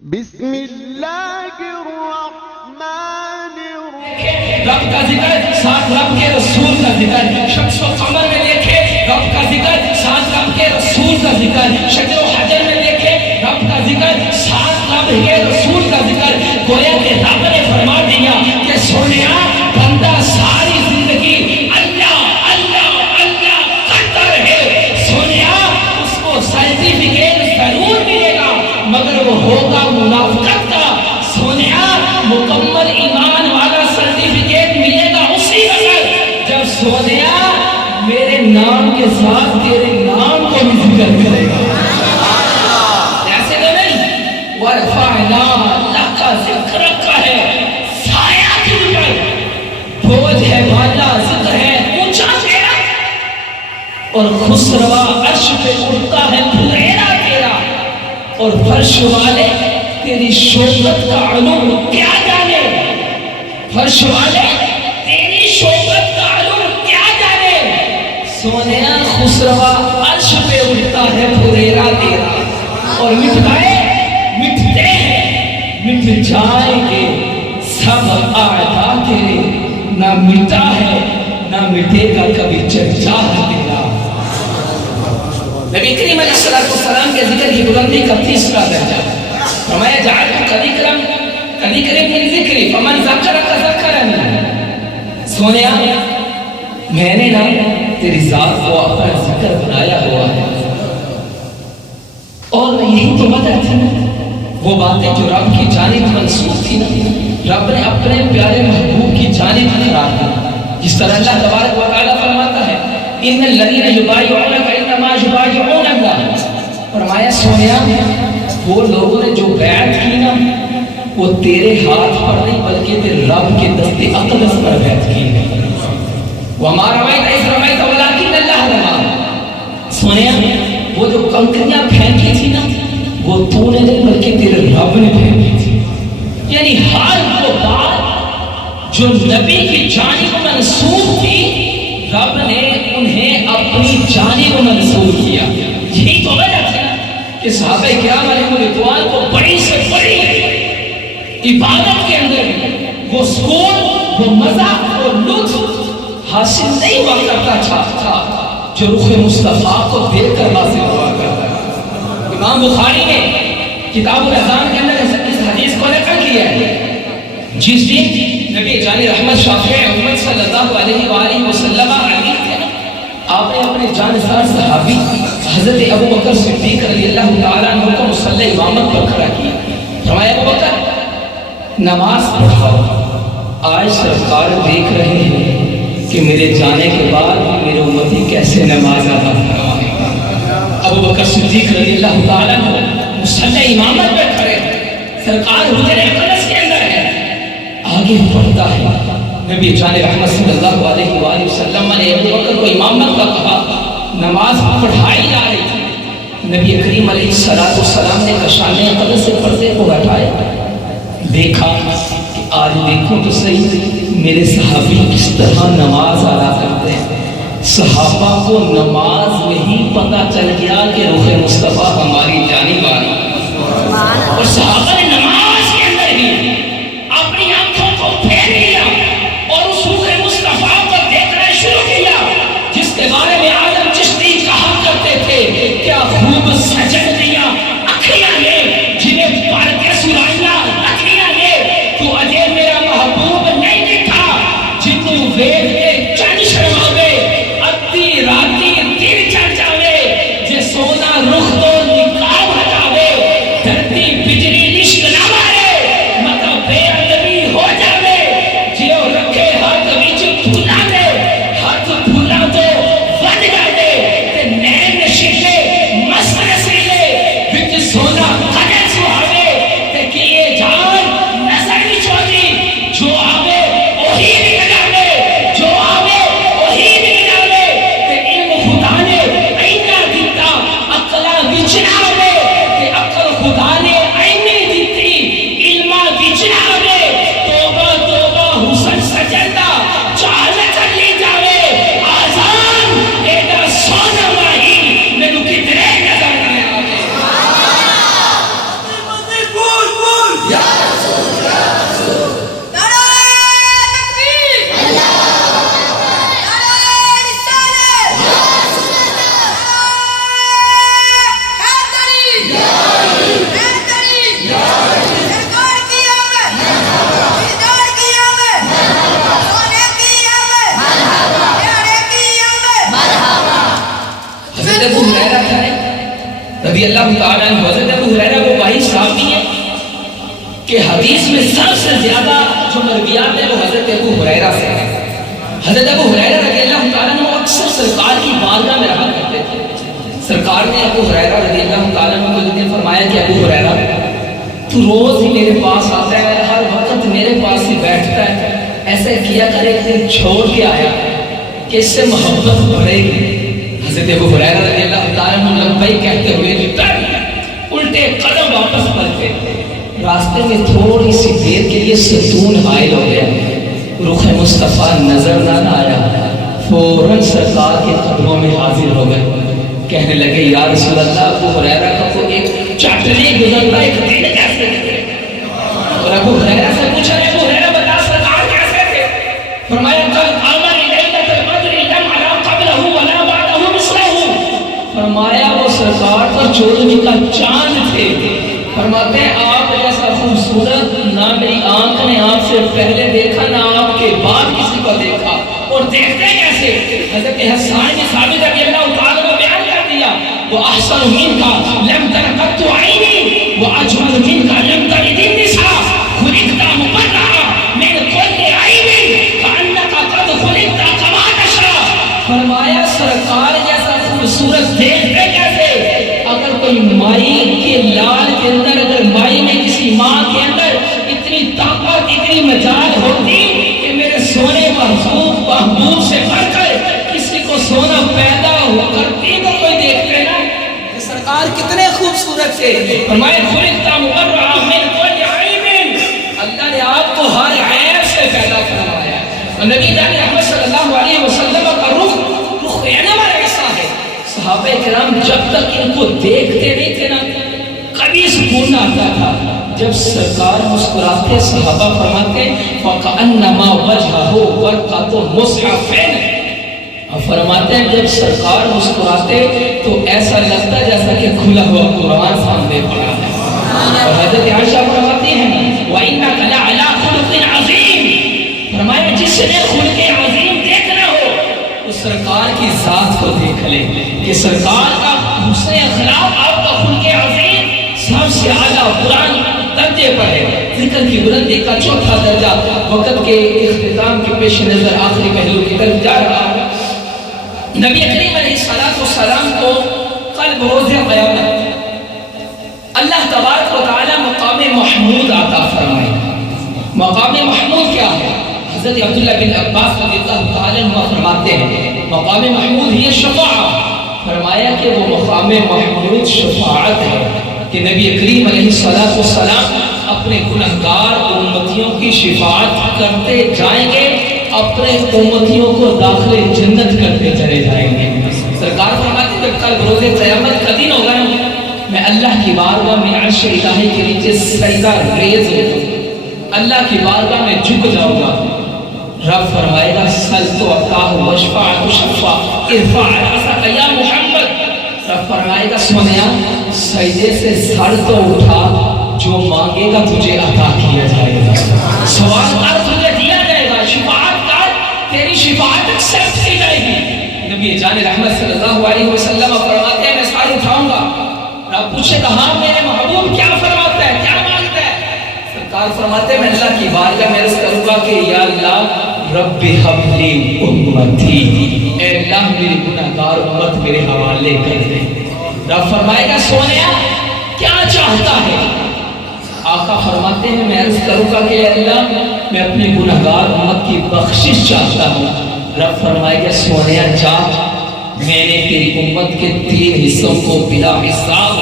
بسم اللہ الرحمن الرحیم. رب کا ذکر ساتھ رب کے رسول کا ذکر. شمس و قمر میں دیکھے رب کا ذکر ساتھ رب کے رسول کا ذکر. شجر و حجر میں دیکھے رب کا ذکر ساتھ رب کے رسول کا ذکر. گویا کہ رب نے فرما دیا کہ سونیا بندہ ساری زندگی اللہ اللہ اللہ کرتا رہے. سونیا اس کو سرٹیفکیٹ ضرور ملے گا مگر وہ ہوگا منافقت کا. سونیا مکمل ایمان والا سرٹیفکیٹ ملے گا اسی وقت جب سونیا میرے نام کے ساتھ تیرے نام کو بھی ذکر کرے گا. ایسے تو نہیں ورفعنا اللہ کا ذکر کا ہے سایہ دل پر بوجھ ہے والا ذکر ہے اونچا تیرا اور خسروا عرش پہ اڑتا ہے پھلیرا تیرا اور فرش والے تیری شوکت کا علوم کیا جانے. فرش والے تیری شوکت کا علوم کیا جانے. سونیا خسروا عرش پہ اٹھتا ہے پھلیرا تیرا اور مٹ گئے مٹتے ہیں مٹ جائیں گے سب اعداء تیرے. نہ مٹا ہے نہ مٹے گا کبھی چرچا ہے تیرا. نبی کریم علیہ السلام کے ذکر کی بلندی کا تیسرا درجہ فرمایا جعلت قد کرم من ذکری فمن ذکرک ذکرنی. سونیا میں نے نا تیری ذات کو اپنا ذکر بنایا ہوا ہے اور یہی تو مدد تھی نا وہ باتیں جو رب کی جانب منسوخ تھی نا رب نے اپنے پیارے محبوب کی جانب قرار دیا. جس طرح اللہ تبارک و تعالیٰ فرماتا ہے ان الذین یبایعونک انما یبایعون اللہ. فرمایا سونیا وہ لوگوں نے جو بیعت کی نا وہ تیرے ہاتھ پر نہیں بلکہ تیرے رب کے دست اقدس پر بیعت کی ہے. وما رمیت اذ رمیت ولکن اللہ رمی. سونیا وہ جو کنکریاں پھینکی تھی نا وہ تو نے نہیں بلکہ تیرے رب نے پھینکی تھی. یعنی ہر وہ بات جو نبی کی جانب منسوب تھی رب نے انہیں اپنی جانب منسوب کیا. یہی تو وجہ تھی نا کہ صحابہ کرام علیہ رضوان کو بڑی سے بڑی عبادت کے اندر وہ سکون وہ مزہ وہ لطف حاصل نہیں ہوا کرتا تھا جو رخ مصطفیٰ کو دیکھ کر حاصل ہوا کرتا ہے. امام بخاری نے کتاب الاذان کے اندر اس حدیث کو نقل کیا ہے. جس دن نبی جان رحمت شافع امت صلی اللہ علیہ وآلہ وسلم علی تھے آپ نے اپنے جانسار صحابی حضرت ابو بکر صدیق رضی اللہ تعالیٰ عنہ کو مصلی امامت پر کھڑا کیا. فرمایا ابو بکر نماز پڑھاؤ. آج سرکار دیکھ رہے ہیں کہ میرے جانے کے بعد میرے امتی کیسے نماز ادا کریں. ابو بکر صدیق رضی اللہ تعالیٰ عنہ مصلی امامت پر کھڑے سرکار حجر اقدس کے اندر ہے آگے پڑھتا ہے. نبی جان رحمت صلی اللہ علیہ وآلہ وسلم نے ابو بکر کو امامت کا کہا. نماز پڑھائی جا رہی تھی. نبی کریم علیہ السلام نے کشان اقدس سے پردے کو ہٹایا. دیکھا کہ آج دیکھو تو صحیح میرے صحابی کس طرح نماز ادا کرتے ہیں. صحابہ کو نماز میں ہی پتہ چل گیا کہ رخ مصطفیٰ ہماری جانب آ رہی ہے اور صحابہ نے نماز کے اندر بھی اپنی آنکھوں کو پھیر لیا اور اس رخ مصطفیٰ کو دیکھنا شروع کیا جس کے بارے میں آدم چشتی کہا کرتے تھے کیا خوب سجن دیا اکھیاں نے جنہیں پڑھ کے سنایا اکھیاں نے تو اجے میرا محبوب نہیں دکھا جنوں ویگ کے چند شرماوے ادھی راتی دل چڑھ جاوے جے سونا رخ تو نقاب ہٹاوے دھرتی بجلی نش اللہ تعالیٰ عنہ حضرت ابو ہریرہ وہ وہی صحابی ہے کہ حدیث میں سب سے زیادہ جو مرویات ہیں وہ حضرت ابو ہریرہ سے ہیں۔ حضرت ابو ہریرہ رضی اللہ تعالیٰ عنہ اکثر سرکار کی بارگاہ میں رہا کرتے تھے۔ سرکار نے ابو ہریرہ رضی اللہ تعالیٰ عنہ کو نے فرمایا کہ ابو ہریرہ تو روز ہی میرے پاس آتا ہے، ہر وقت میرے پاس ہی بیٹھتا ہے، ایسے کیا کر ایک دن چھوڑ کے آیا کہ اس سے محبت بڑھے گی۔ حضرت ابو ہریرہ رضی اللہ تعالیٰ عنہ لبیک کہتے ہوئے ریٹرن الٹے قدم واپس پلٹے، راستے میں تھوڑی سی دیر کے لیے ستون حائل ہو گیا، رخ مصطفیٰ نظر نہ آیا، فوراً سرکار کے قدموں میں حاضر ہو گئے، کہنے لگے یا رسول اللہ ابو ہریرہ کا تو ایک چاٹنے گزرتا ایک دن کیسے تھے؟ اور ابو ہریرہ سے پوچھا ابو ہریرہ بتا سرکار کیسے تھے؟ فرمایا قد آمن الیلۃ البدر لم ارى قبلہ ولا بعدہ مثلہ، فرمایا وہ سرکار تو چودھویں کا چاند تھے، فرماتے ہیں آپ جیسا خوبصورت نہ میری آنکھ نے آپ سے پہلے دیکھا نہ آپ کے بعد کسی کو دیکھا، اور دیکھتے کیسے؟ حضرت حسان بن ثابت رضی اللہ تعالیٰ کو بیان کر دیا وہ احسن منک لم تر قط عینی واجمل منک لم تلد النساء خلقت مبرعا من كل عیب کانک قد خلقت کما تشاء، فرمایا سرکار جیسا خوبصورت دیکھتے کیسے؟ اگر کوئی مائی کے لال کے اندر، اگر مائی میں کسی ماں کے اندر اتنی طاقت اتنی مجال ہوتی کہ میرے سونے محبوب سے بڑھ کر کسی کو سونا پیدا ہو کرتی تو کوئی دیکھتے نا کہ سرکار کتنے خوبصورت تھے۔ فرمایا خلقت مبرعا من کل عیب، اللہ نے آپ کو ہر عیب سے پیدا فرمایا، اور نبی جان احمد صلی اللہ علیہ وسلم کا رخ انور ایسا ہے، صحابہ کرام جب تک ان کو دیکھتے نہیں تھے نا کبھی سکون نہ آتا تھا، جب سرکار مسکراتے صحابہ فرماتے فَكَأَنَّمَا وَجْهَهُ وَرْقَةُ مُصْحَفٍ، اور فرماتے ہیں جب سرکار مسکراتے تو ایسا لگتا جیسا کہ کھلا ہوا قرآن سامنے پڑا ہے۔ اور حضرت عائشہ فرماتی ہیں وَإِنَّكَ لَعَلَىٰ خُلُقٍ عَظِيمٍ، فرمایا جس نے خلق عظیم دیکھنا ہو وہ سرکار کی ذات کو دیکھ لے کہ سرکار کا حسن اخلاق آپ کا خلق عظیم سب سے اعلیٰ قرآن درجے پر ہے، ذکر کی بلندی کا چوتھا درجہ۔ وقت کے اختتام کے پیش نظر آخری پہلو کی طرف جا رہا ہے۔ نبی کریم علیہ السلام کو کل بروز قیامت اللہ تبارک و تعالی مقام محمود عطا فرمائے۔ مقام محمود کیا ہے؟ حضرت عبداللہ بن عباس رضی اللہ تعالی عنہ فرماتے ہیں مقام محمود ہی شفاعت، فرمایا کہ وہ مقام محمود شفاعت ہے کہ نبی کریم علیہ السلام اپنے گنہگار امتیوں کی شفاعت کرتے جائیں گے، اپنے امتیوں کو داخل جنت کرتے چلے جائیں گے۔ سرکار فرماتے ہیں جب کل بروز قیامت کا دن ہوگا میں اللہ کی بارگاہ میں عرش الہی کے نیچے سجدہ ریز ہوں، اللہ کی بارگاہ میں جھک جاؤں گا، رب فرمائے گا سل تو عطا وشفع تشفع ارفع رأسک یا محمد، رب فرمائے گا سونیا سجدے سے سر تو اٹھا، جو مانگے گا تجھے عطا کیا جائے گا، سوال کر تجھے دیا جائے گا، شفاعت کر تیری شفاعت ایکسپٹ کی جائے گی۔ نبی جان رحمت صلی اللہ علیہ وسلم فرماتے ہیں میں سر اٹھاؤں گا، رب پوچھے گا ہاں میرے محبوب کیا فرماتا ہے کیا مانگتا ہے؟ سرکار فرماتے ہیں میں اللہ کی بارگاہ میں عرض کروں گا کہ یا اللہ رب حب لی امتی، اے اللہ میری گناہگار امت میرے حوالے کر دے۔ رب فرمائے گا سونیا کیا چاہتا ہے؟ آقا فرماتے ہیں میں عرض کروں گا کہ اے اللہ میں اپنے گناہگار امت کی بخشش چاہتا ہوں۔ رب فرمائے گا سونیا چاہ، میں نے تیری امت کے 3 حصوں کو بلا حساب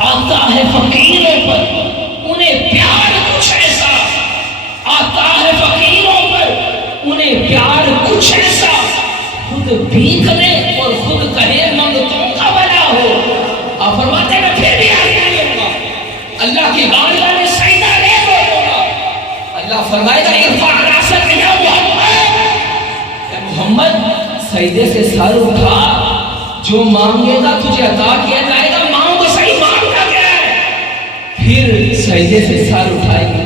آتا ہے فقیروں پر انہیں پیار کچھ ایسا، آتا ہے فقیروں پر انہیں پیار کچھ ایسا، خود بھیک لے اور خود کہے منگتوں کا بنا ہو۔ آپ فرماتے ہیں میں پھر بھی آگے لوں گا، اللہ کی بارگاہ میں سجدہ لے دوں گا، اللہ فرمائے گا ارفع رأسک یا محمد، اے محمد سجدے سے سر اٹھا، جو مانگے گا تجھے عطا کیا جائے گا، مانگو صحیح مانگتا کیا ہے؟ پھر سجدے سے سر اٹھائیں گے،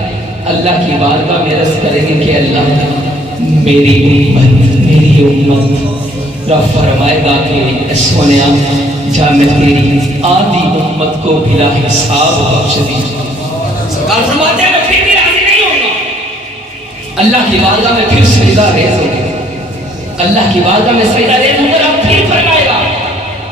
اللہ کی بارگاہ میں عرض کریں گے کہ اللہ میری امت رب فرمائے گا کہ اے سونیا جا میں تیری آدھی امت کو بلا حساب بخش دی. سرکار فرماتے ہیں میں پھر بھی راضی نہیں ہوں گا. اللہ کی بارگاہ میں پھر سجدہ ریز ہوں گا. اللہ کی بارگاہ میں سجدہ ریز ہوں گا. رب پھر فرمائے گا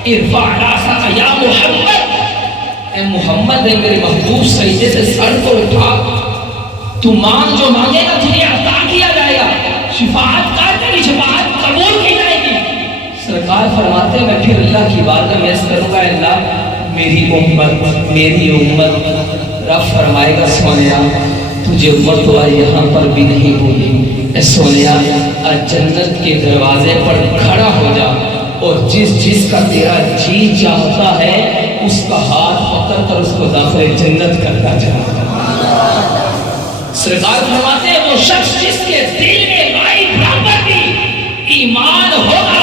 ارفع راسک یا محمد، اے محمد ہے میرے محبوب، سجدے سے سر کو اٹھا، تو مانگ جو مانگے گا تجھے عطا کیا جائے گا. شفاعت کا تیری شفاعت قبول کی جائے گی. سرکار فرماتے ہیں میں پھر اللہ کی بارگاہ میں عرض کروں گا اللہ میری امت میری امت. رب فرمائے گا سونیا تجھے امت والی یہاں پر بھی نہیں بولی. اے سونیا جنت کے دروازے پر کھڑا ہو جا اور جس کا تیرا جی چاہتا ہے اس کا ہاتھ پکڑ کر اس کو داخل جنت کرتا جا. سرکار فرماتے ہیں وہ شخص جس کے دل میں مائی برابر بھی ایمان ہوگا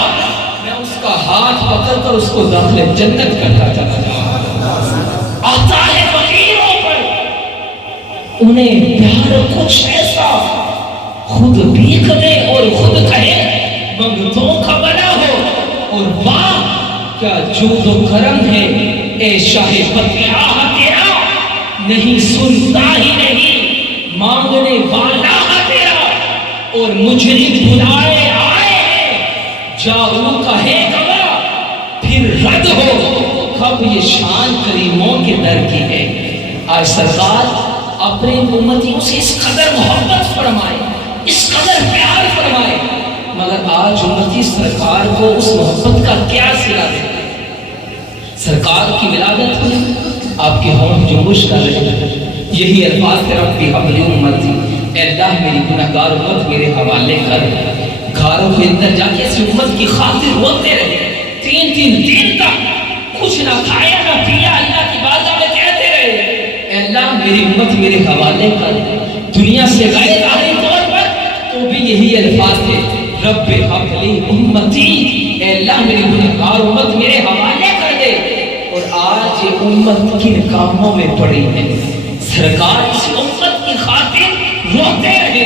میں اس کا ہاتھ پکڑ کر اس کو داخل جنت کرتا چلا جاؤں. آتا ہے فقیروں پر انہیں پیار کچھ ایسا خود بھی کرے اور خود کہے منگتوں کا بنا ہو. اور واہ کیا جود و کرم ہے اے شاہ فتح تیرا، نہیں سنتا ہی نہیں مانگنے والا تیرا. اور مجرم بلائے آئے ہیں جاؤ کہے گوا پھر رد ہو، کب یہ شان کریموں کے در کی ہے. آج سرکار اپنے امتیوں سے اس قدر محبت فرمائے، اس قدر پیار فرمائے، مگر آج امتی سرکار کو اس محبت کا کیا صلہ دے. سرکار کی ولادت ہوئی آپ کے ہونٹ جنبش کر رہے. یہی الفاظ تھے ربی حبلی امتی، اے اللہ میری گناہگار امت میرے حوالے کر. گھروں کے اندر جا کے اس امت کی خاطر روتے رہے. 3 دن تک کچھ نہ کھایا نہ پیا، اللہ کی بارگاہ میں کہتے رہے اے اللہ میری امت میرے حوالے کر. دنیا سے گئے ظاہری طور پر تو بھی یہی الفاظ تھے رب حبلی امتی، اے اللہ میری گناہگار امت میرے حوالے کر دے. اور آج یہ امت کن کاموں میں پڑی ہے. سرکار اس امت کی خاطر روتے رہے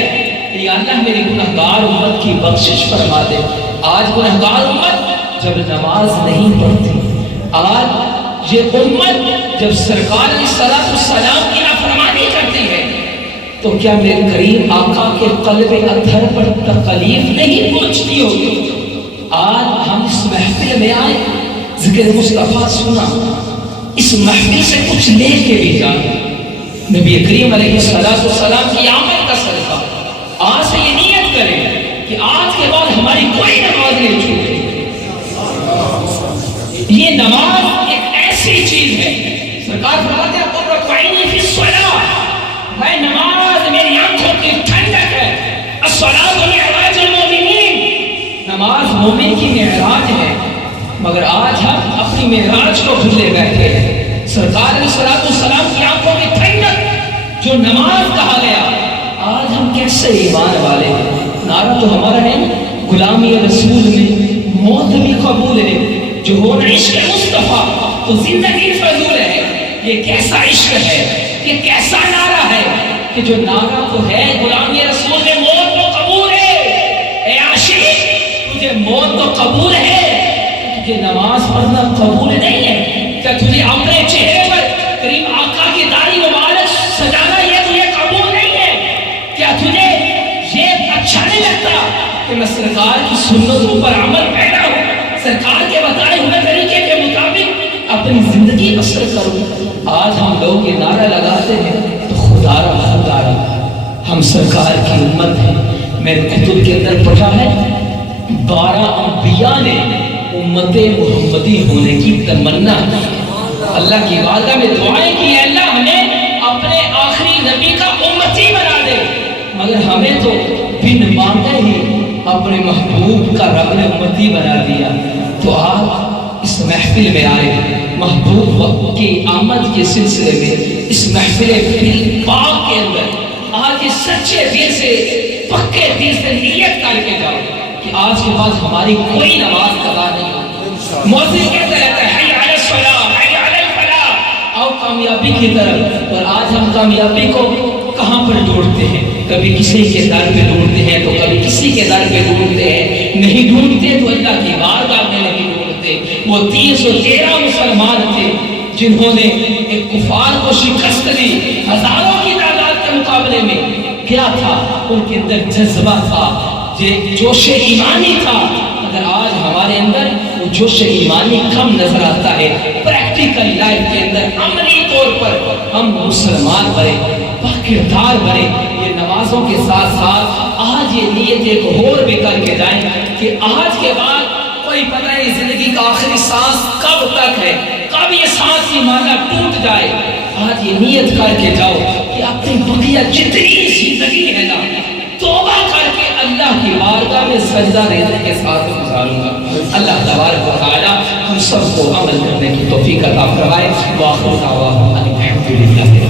کہ یا اللہ میری گناہگار امت کی بخشش فرما دے. آج گناہگار امت جب نماز نہیں پڑھتی، آج یہ امت جب سرکار کی صلاۃ والسلام کی نافرمانی کرتی ہے تو کیا میرے کریم آقا کے قلب اطہر پر تکلیف نہیں پہنچتی ہوگی؟ آج ہم اس محفل میں آئے، ذکر مصطفیٰ سنا، اس محفل سے کچھ لے کے بھی جائیں. نبی کریم علیہ السلام کی آمد کا صدقہ آج سے یہ نیت کریں کہ آج کے بعد ہماری کوئی نماز نہیں چھوٹے. یہ نماز ایک ایسی چیز ہے، سرکار فرماتے ہیں قرۃ فی الصلاۃ، میں نماز میری آنکھوں کی ٹھنڈک ہے. الصلاۃ معراج المومنین، نماز مومن کی معراج ہے. مگر آج ہم اپنی معراج کو بھولے بیٹھے ہیں. سرکار علیہ السلام کی آنکھوں کی ٹھنڈک جو نماز کہا گیا، آج ہم کیسے ایمان والے ہیں. نعرہ تو ہمارا ہے غلامی رسول میں موت بھی قبول ہے، جو ہونا عشق مصطفیٰ تو زندگی فضول ہے. یہ کیسا عشق ہے، یہ کیسا نعرہ ہے کہ جو نعرہ تو ہے غلامی رسول میں موت تو قبول ہے. اے عاشق تجھے موت تو قبول ہے، تجھے نماز پڑھنا قبول نہیں ہے. کیا تجھے اپنے چہرے پر کریم آقا کی داڑھی مبارک سجانا یہ تجھے قبول نہیں ہے؟ کیا تجھے یہ اچھا نہیں لگتا کہ میں سرکار کی سنتوں پر عمل پیدا ہوں، سرکار کے بتائے ہوئے طریقے کے مطابق اپنی زندگی بسر کروں؟ آج ہم لوگ یہ نعرہ لگاتے ہیں تو خدا را ہم سرکار کی امت ہیں. میرے کتب کے اندر پڑھا ہے 12 انبیاء نے امت محمدی ہونے کی تمنا کی. اللہ کی بارگاہ میں دعائیں کی اللہ ہمیں اپنے آخری نبی کا امتی بنا دے. مگر ہمیں تو بن مانگے ہی اپنے محبوب کا رب نے امتی بنا دیا. تو آپ اس محفل میں آئے، محبوب کی آمد کے سلسلے میں اس محفل پاک کے اندر آج سچے دل سے پکے دل سے نیت کر کے جاؤ کہ آج کے بعد ہماری کوئی نماز قضا نہیں ہوگی. مؤذن کہتا رہتا ہے حی علی الصلاۃ حی علی الفلاح، آؤ کامیابی کی طرف. اور آج ہم کامیابی کو کہاں پر ڈھونڈتے ہیں؟ کبھی کسی کے در پہ ڈھونڈتے ہیں تو کبھی کسی کے در پہ ڈھونڈتے ہیں، نہیں ڈھونڈتے تو اللہ کی بارگاہ میں نہیں ڈھونڈتے۔ وہ 313 مسلمان تھے جنہوں نے ایک کفار کو شکست دی، ہزاروں کی تعداد کے مقابلے میں۔ کیا تھا؟ ان کے اندر جذبہ تھا، جوش ایمانی تھا۔ مگر آج ہمارے اندر وہ جوش ایمانی کم نظر آتا ہے۔ پریکٹیکل لائف کے اندر عملی طور پر ہم مسلمان بنے، باکردار بنے۔ یہ نمازوں کے ساتھ ساتھ آج یہ نیت ایک اور بھی کر کے جائیں کہ آج کے بعد کوئی پتہ نہیں زندگی کا آخری سانس کب تک ہے، کب یہ سانس کی مانا ٹوٹ جائے۔ آج یہ نیت کر کے جاؤ کہ اپنی بقیہ جتنی زندگی ہے نا، توبہ کر کے اللہ کی بارگاہ میں سجدہ ریزی کے ساتھ گزاروں گا۔ اللہ تبارک و تعالی ہم سب کو عمل کرنے کی توفیق عطا فرمائے۔ وآخر دعوانا الحمدللہ۔